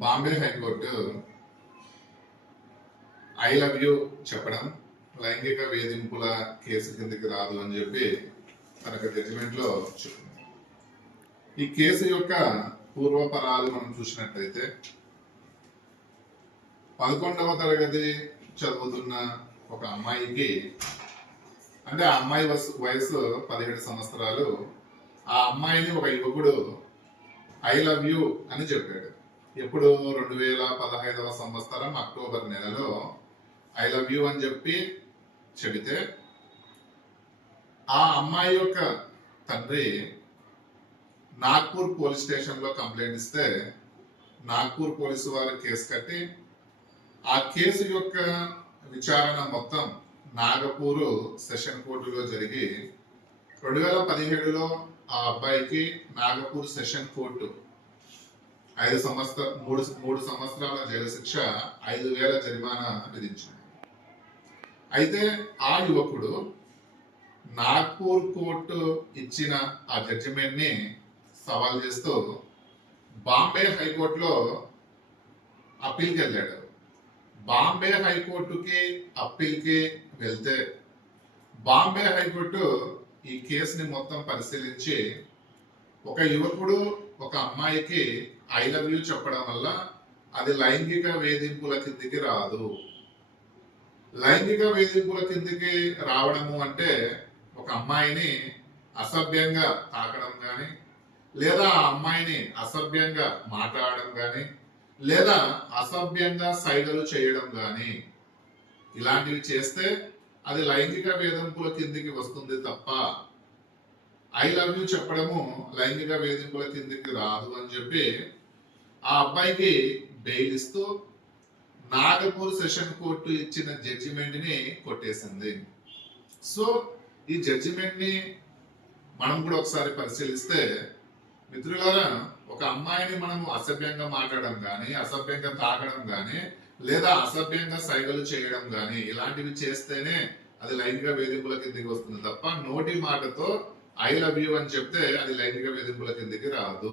Bombay high court I love you చెప్పడం లైంగిక వేధింపుల కేసు కిందకి రాదు అని చెప్పి తనకు జడ్జిమెంట్లో చెప్పింది. ఈ కేసు యొక్క పూర్వపరాలు మనం చూసినట్లయితే పదకొండవ తరగతి చదువుతున్న ఒక అమ్మాయికి అంటే ఆ అమ్మాయి వయసు వయసు పదిహేడు సంవత్సరాలు ఆ అమ్మాయిని ఒక యువకుడు ఐ లవ్ యూ అని చెప్పాడు. ఎప్పుడు రెండు వేల పదహైదవ సంవత్సరం అక్టోబర్ నెలలో ఐ లవ్ యూ అని చెప్పి చెబితే ఆ అమ్మాయి యొక్క తండ్రి నాగ్పూర్ పోలీస్ స్టేషన్లో కంప్లైంట్ ఇస్తే నాగ్పూర్ పోలీసు వారు కేసు కట్టి ఆ కేసు యొక్క విచారణ మొత్తం నాగపూర్ సెషన్ కోర్టులో జరిగి రెండు వేల పదిహేడులో ఆ అబ్బాయికి నాగపూర్ సెషన్ కోర్టు ఐదు సంవత్సర మూడు మూడు సంవత్సరాల జైలు శిక్ష ఐదు వేల జరిమానా విధించింది. అయితే ఆ యువకుడు నాగ్పూర్ కోర్టు ఇచ్చిన ఆ జడ్జిమెంట్ని సవాల్ చేస్తూ బాంబే హైకోర్టులో అప్పీల్కి వెళ్ళాడు. బాంబే హైకోర్టుకి అప్పీల్కి వెళ్తే బాంబే హైకోర్టు ఈ కేసుని మొత్తం పరిశీలించి ఒక యువకుడు ఒక అమ్మాయికి ఐ లవ్ యూ చెప్పడం వల్ల అది లైంగిక వేధింపుల కిందికి రాదు. లైంగిక వేధింపుల కిందికి రావడము అంటే ఒక అమ్మాయిని అసభ్యంగా తాకడం కానీ లేదా ఆ అమ్మాయిని అసభ్యంగా మాట్లాడడం కానీ లేదా అసభ్యంగా సైగలు చేయడం కానీ ఇలాంటివి చేస్తే అది లైంగిక వేధింపుల కిందికి వస్తుంది తప్ప ఐ లవ్ యూ చెప్పడము లైంగిక వేధింపుల కిందికి రాదు అని చెప్పి ఆ అబ్బాయికి బెయిల్ ఇస్తూ నాగపూర్ సెషన్ కోర్టు ఇచ్చిన జడ్జిమెంట్ని కొట్టేసింది. సో ఈ జడ్జిమెంట్ని మనం కూడా ఒకసారి పరిశీలిస్తే మిత్రులారా ఒక అమ్మాయిని మనం అసభ్యంగా మాట్లాడడం కానీ అసభ్యంగా తాకడం కానీ లేదా అసభ్యంగా సైగలు చేయడం కానీ ఇలాంటివి చేస్తేనే అది లైంగిక వేధింపుల కిందికి వస్తుంది తప్ప నోటి మాటతో ఐ లవ్ యూ అని చెప్తే అది లైంగిక వేధింపుల కిందికి రాదు.